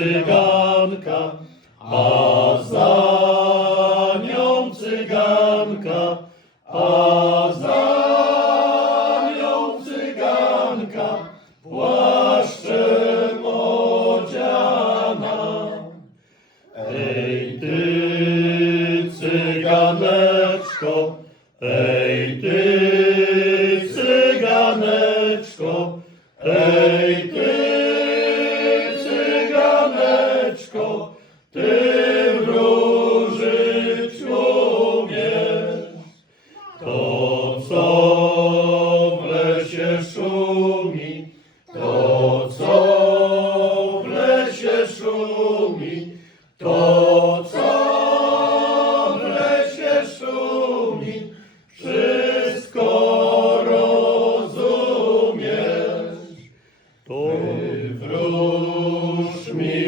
cyganka, a za nią cyganka, a za nią cyganka, płaszczem odziana. Ej ty cyganeczko, ej ty cyganeczko, ty wróżyć umiesz. To co w lesie szumi, to co w lesie szumi, to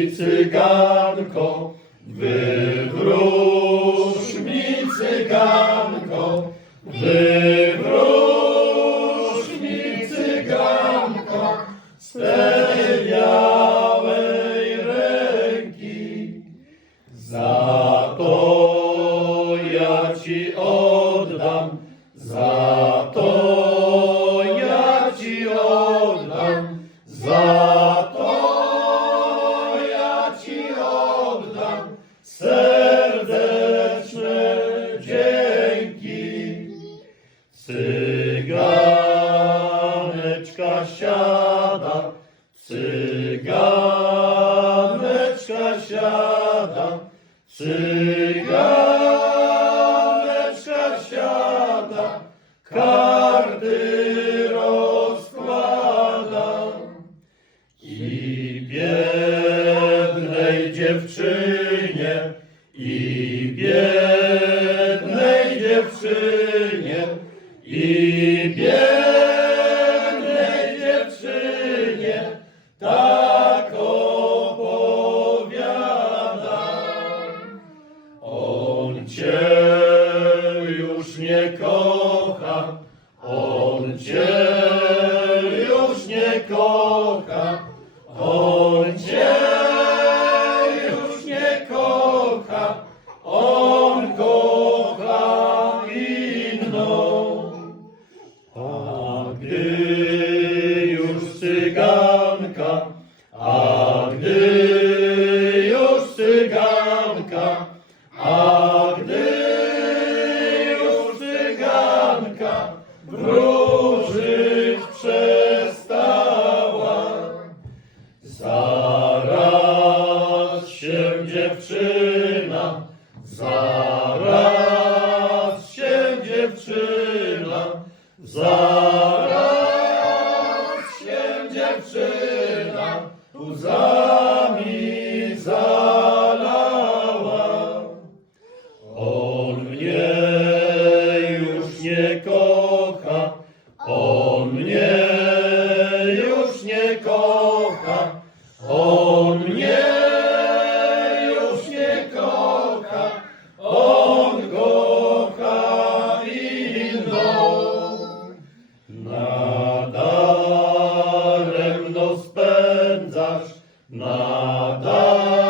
mi cyganko, wywróż mi cyganko, wywróż mi cyganko z tej białej ręki. Za to ja ci oddam, za to serdeczne dzięki. Cyganeczka siada, cyganeczka siada, cyganeczka siada, karty rozkłada. I biednej dziewczynie, i biednej dziewczynie, i biednej dziewczynie, tak opowiada. On cię już nie kocha, on cię już nie kocha, on cyganka wróżyć przestała, zaraz się dziewczyna, zaraz się dziewczyna, zaraz się dziewczyna łzami kocha, on mnie już nie kocha, on mnie już nie kocha, on kocha inną. Nadaremno spędzasz, nadaremno